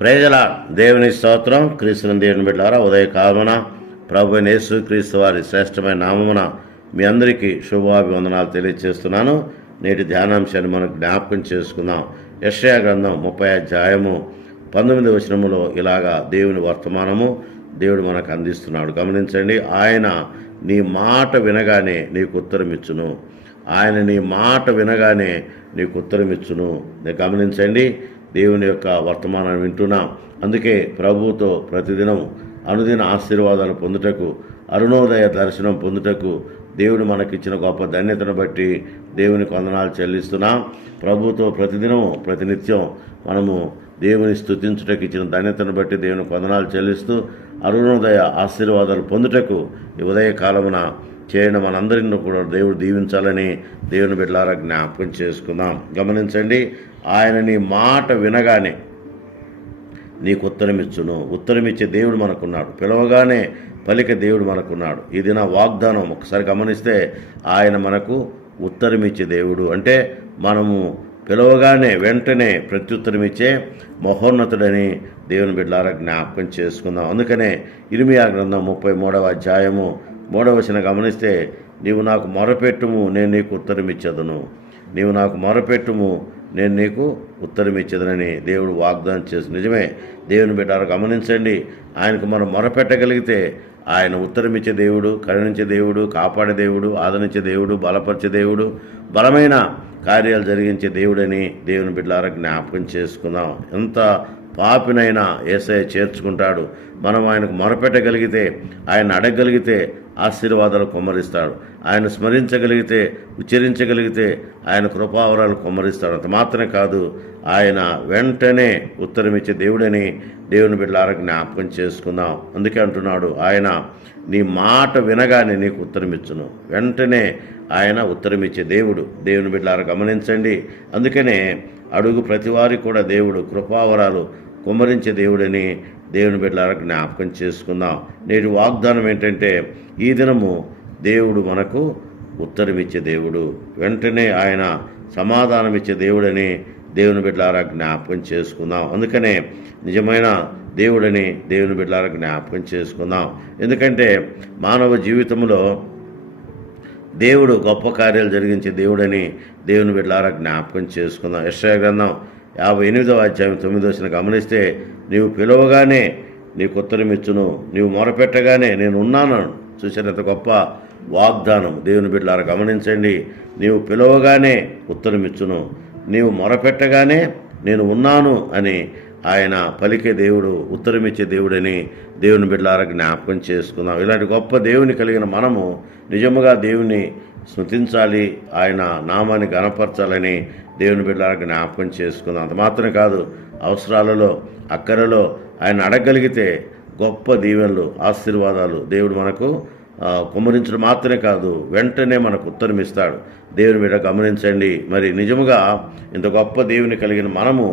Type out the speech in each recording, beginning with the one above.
ప్రజల దేవుని స్తోత్రం. క్రీస్తుని దేవుని బిడ్డారా ఉదయ కాలమున ప్రభు యేసు క్రీస్తు వారి శ్రేష్టమైన నామమున మీ అందరికీ శుభాభివందనాలు తెలియజేస్తున్నాను నేటి ధ్యానాంశాన్ని మనం జ్ఞాపకం చేసుకుందాం. యెషయా గ్రంథం ముప్పై అధ్యాయము పంతొమ్మిది వచనములో ఇలాగా దేవుని వర్తమానము దేవుడు మనకు అందిస్తున్నాడు. గమనించండి ఆయన నీ మాట వినగానే నీకు ఉత్తరం ఇచ్చును. ఆయన నీ మాట వినగానే నీకు ఉత్తరం ఇచ్చును. గమనించండి దేవుని యొక్క వర్తమానాన్ని వింటున్నాం. అందుకే ప్రభువుతో ప్రతిదినం అనుదిన ఆశీర్వాదాలు పొందుటకు అరుణోదయ దర్శనం పొందుటకు దేవుడు మనకిచ్చిన గొప్ప ధన్యతను బట్టి దేవునికి వందనాలు చెల్లిస్తున్నాం. ప్రభుతో ప్రతిదినం ప్రతినిత్యం మనము దేవుని స్థుతించుటకు ఇచ్చిన ధన్యతను బట్టి దేవునికి వందనాలు చెల్లిస్తూ అరుణోదయ ఆశీర్వాదాలు పొందుటకు ఈ ఉదయ కాలమున చేయడం మనందరిని కూడా దేవుడు దీవించాలని దేవుని బిడ్డలారా జ్ఞాపకం చేసుకుందాం. గమనించండి ఆయన నీ మాట వినగానే నీకు ఉత్తరమిచ్చును ఉత్తరమిచ్చే దేవుడు మనకున్నాడు. పిలవగానే పలిక దేవుడు మనకున్నాడు. ఇది నా వాగ్దానం ఒకసారి గమనిస్తే ఆయన మనకు ఉత్తరమిచ్చే దేవుడు. అంటే మనము పిలవగానే వెంటనే ప్రత్యుత్తరమిచ్చే మహోన్నతుడని దేవుని బిడ్డారా జ్ఞాపకం చేసుకుందాం. అందుకనే ఇరిమియా గ్రంథం ముప్పై మూడవ అధ్యాయము మూడవ గమనిస్తే నీవు నాకు మొరపెట్టుము నేను నీకు ఉత్తరం నీవు నాకు మొరపెట్టుము నేను నీకు ఉత్తరమిచ్చదనని దేవుడు వాగ్దానం చేసి నిజమే దేవుని బిడ్డారు గమనించండి ఆయనకు మనం మొరపెట్టగలిగితే ఆయన ఉత్తరం ఇచ్చే దేవుడు కరుణించే దేవుడు కాపాడే దేవుడు ఆదరించే దేవుడు బలపరిచే దేవుడు బలమైన కార్యాలు జరిగించే దేవుడని దేవుని బిడ్డలారా జ్ఞాపకం చేసుకుందాం. ఎంత పాపినైనా ఏసఐ చేర్చుకుంటాడు. మనం ఆయనకు మొరపెట్టగలిగితే ఆయన అడగగలిగితే ఆశీర్వాదాలు కుమ్మరిస్తాడు. ఆయన స్మరించగలిగితే ఉచ్చరించగలిగితే ఆయన కృపావరాలు కుమ్మరిస్తాడు. అంత మాత్రమే కాదు ఆయన వెంటనే ఉత్తరమిచ్చే దేవుడని దేవుని బిడ్డలారా జ్ఞాపకం చేసుకుందాం. అందుకే అంటున్నాడు ఆయన నీ మాట వినగానే నీకు ఉత్తరమిచ్చును. వెంటనే ఆయన ఉత్తరమిచ్చే దేవుడు. దేవుని బిడ్డలారా గమనించండి. అందుకనే అడుగు ప్రతివారి కూడా దేవుడు కృపావరాలు కుమరించే దేవుడని దేవుని బిడ్డలారా జ్ఞాపకం చేసుకుందాం. నేటి వాగ్దానం ఏంటంటే ఈ దినము దేవుడు మనకు ఉత్తరమిచ్చే దేవుడు వెంటనే ఆయన సమాధానం ఇచ్చే దేవుడని దేవుని బిడ్డలారా జ్ఞాపకం చేసుకుందాం. అందుకనే నిజమైన దేవుడని దేవుని బిడ్డలారా జ్ఞాపకం చేసుకుందాం. ఎందుకంటే మానవ జీవితంలో దేవుడు గొప్ప కార్యాలు జరిగించే దేవుడని దేవుని బిడ్డలారా జ్ఞాపకం చేసుకుందాం. యశ్వ గ్రంథం యాభై ఎనిమిదవ అధ్యాయం తొమ్మిది వచ్చిన గమనిస్తే నీవు పిలవగానే నీకు ఉత్తరం ఇచ్చును. నీవు మొరపెట్టగానే నేను ఉన్నాను. చూసినంత గొప్ప వాగ్దానం. దేవుని బిడ్డలారా గమనించండి నీవు పిలవగానే ఉత్తరం ఇచ్చును. నీవు మొరపెట్టగానే నేను ఉన్నాను అని ఆయన పలికే దేవుడు ఉత్తరమిచ్చే దేవుడని దేవుని బిడ్డలారా జ్ఞాపకం చేసుకుందాం. ఇలాంటి గొప్ప దేవుని కలిగిన మనము నిజముగా దేవుని స్మృతించాలి ఆయన నామాన్ని గణపరచాలని దేవుని బిడ్డలారా జ్ఞాపకం చేసుకుందాం. అంత మాత్రమే కాదు అవసరాలలో అక్కరలో ఆయన అడగగలిగితే గొప్ప దీవెనలు ఆశీర్వాదాలు దేవుడు మనకు ఆ, కుమ్మరించడం మాత్రమే కాదు వెంటనే మనకు ఉత్తరం ఇస్తాడు దేవుని మీద గమనించండి. మరి నిజముగా ఇంత గొప్ప దేవుని కలిగిన మనము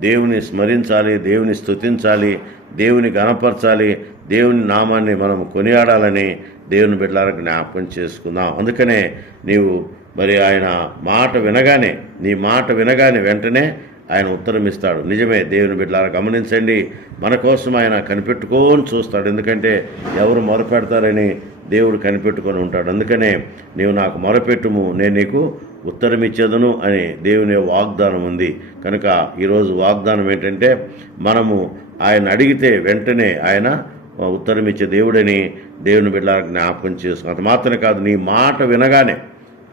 దేవుని స్మరించాలి దేవుని స్థుతించాలి దేవుని గణపరచాలి దేవుని నామాన్ని మనం కొనియాడాలని దేవుని బిడ్డలకు జ్ఞాపకం చేసుకుందాం. అందుకనే నీవు మరి ఆయన మాట వినగానే నీ మాట వినగానే వెంటనే ఆయన ఉత్తరం ఇస్తాడు. నిజమే దేవుని బిడ్డలారా గమనించండి మన కోసం ఆయన కనిపెట్టుకొని చూస్తాడు. ఎందుకంటే ఎవరు మొరపెడతారని దేవుడు కనిపెట్టుకొని ఉంటాడు. అందుకనే నీవు నాకు మొరపెట్టుము నేను నీకు ఉత్తరం ఇచ్చేదను అని దేవుని వాగ్దానం ఉంది. కనుక ఈరోజు వాగ్దానం ఏంటంటే మనము ఆయన అడిగితే వెంటనే ఆయన ఉత్తరం ఇచ్చే దేవుడని దేవుని బిడ్డలారా జ్ఞాపకం చేసుకుని అంత మాత్రమే కాదు నీ మాట వినగానే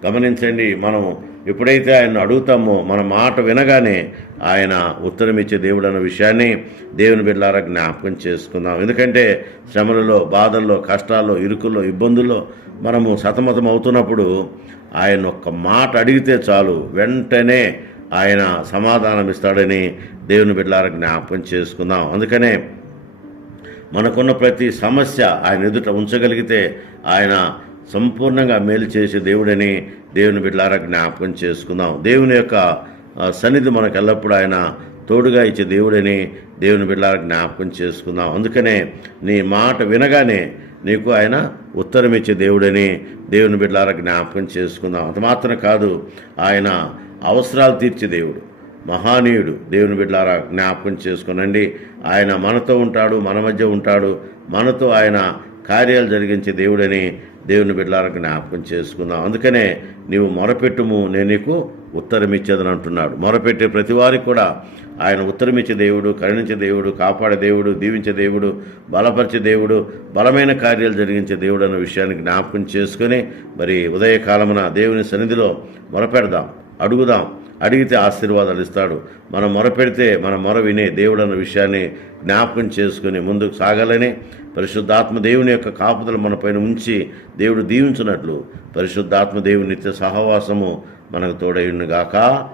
గమనించండి మనం ఎప్పుడైతే ఆయన అడుగుతామో మన మాట వినగానే ఆయన ఉత్తరం ఇచ్చే దేవుడు అన్న విషయాన్ని దేవుని బిడ్డలారా జ్ఞాపకం చేసుకుందాం. ఎందుకంటే శ్రమలలో బాధల్లో కష్టాల్లో ఇరుకుల్లో ఇబ్బందుల్లో మనము సతమతం అవుతున్నప్పుడు ఆయన ఒక్క మాట అడిగితే చాలు వెంటనే ఆయన సమాధానం ఇస్తాడని దేవుని బిడ్డలారా జ్ఞాపకం చేసుకుందాం. అందుకనే మనకున్న ప్రతి సమస్య ఆయన ఎదుట ఉంచగలిగితే ఆయన సంపూర్ణంగా మేలు చేసే దేవుడని దేవుని బిడ్డలారా జ్ఞాపకం చేసుకుందాం. దేవుని యొక్క సన్నిధి మనకు ఎల్లప్పుడూ ఆయన తోడుగా ఇచ్చే దేవుడని దేవుని బిడ్డలారా జ్ఞాపకం చేసుకుందాం. అందుకనే నీ మాట వినగానే నీకు ఆయన ఉత్తరం ఇచ్చే దేవుడని దేవుని బిడ్డలారా జ్ఞాపకం చేసుకుందాం. అంత మాత్రం కాదు ఆయన అవసరాలు తీర్చే దేవుడు మహానీయుడు దేవుని బిడ్డలారా జ్ఞాపకం చేసుకునండి. ఆయన మనతో ఉంటాడు మన మధ్య ఉంటాడు. మనతో ఆయన కార్యాలు జరిగించే దేవుడని దేవుని బిడ్డలారా జ్ఞాపకం చేసుకుందాం. అందుకనే నీవు మొరపెట్టుము నేను నీకు ఉత్తరమిచ్చేదని అంటున్నాడు. మొరపెట్టే ప్రతి వారికి కూడా ఆయన ఉత్తరమిచ్చే దేవుడు కరుణించే దేవుడు కాపాడే దేవుడు దీవించే దేవుడు బలపరిచే దేవుడు బలమైన కార్యాలు జరిగించే దేవుడు అన్న విషయాన్ని జ్ఞాపకం చేసుకుని మరి ఉదయకాలమున దేవుని సన్నిధిలో మొరపెడదాం అడుగుదాం. అడిగితే ఆశీర్వాదాలు ఇస్తాడు. మనం మొరపెడితే మన మొర వినే దేవుడు అన్న విషయాన్ని జ్ఞాపకం చేసుకుని ముందుకు సాగాలని పరిశుద్ధాత్మ దేవుని యొక్క కాపుదలు మన పైన ఉంచి దేవుడు దీవించినట్లు పరిశుద్ధాత్మ దేవుని నిత్య సహవాసము మనకు తోడైండుగాక